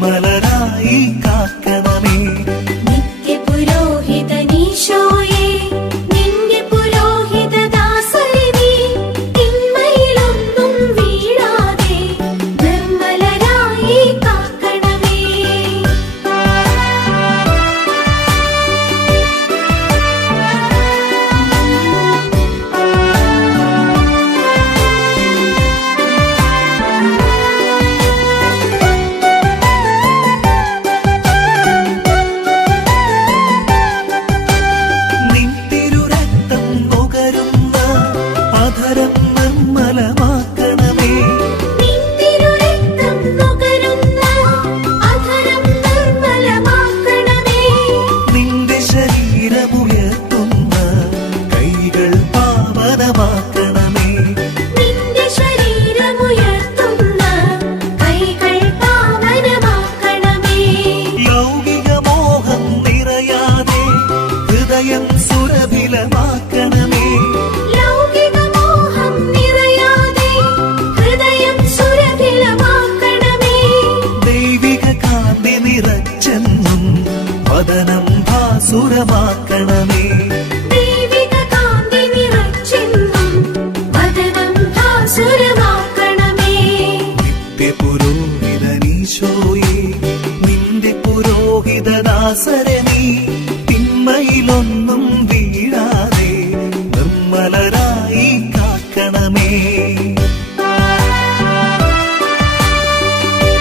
നിർമ്മലരായി കാക്കണമേ. നിത്യപുരോഹിതനീശോയേ, നിന്റെ പുരോഹിതദാസരെ നീ തിന്മയിലൊന്നും വീഴാതെ നിർമ്മലരായി കാക്കണമേ. നിൻ തിരുരക്തം നുകരുന്ന അധരം നിർമ്മലമാക്കണമേ. നിന്തിരുരക്തം നുകരുന്ന അധരം നിർമ്മലമാക്കണമേ. നിന്റെ ശരീരമുയർത്തുന്ന കൈകൾ പാവനമാക്കണമേ. നിന്റെ ശരീരമുയർത്തുന്ന കൈകൾ പാവനമാക്കണമേ. ലൗകിക മോഹം നിറയാതെ ഹൃദയം സുരഭിലമാക്കണമേ. ലൗകിക മോഹം നിറയാതെ ഹൃദയം സുരഭിലമാക്കണമേ. ദൈവിക കാന്തി നിറച്ചെന്നും വദനം ഭാസുരമാക്കണമേ. ദൈവിക കാന്തി നിറച്ചെന്നും വദനം ഭാസുരമാക്കണമേ. നിത്യപുരോഹിതനീശോയേ, നിന്റെ പുരോഹിതദാസരെ നീ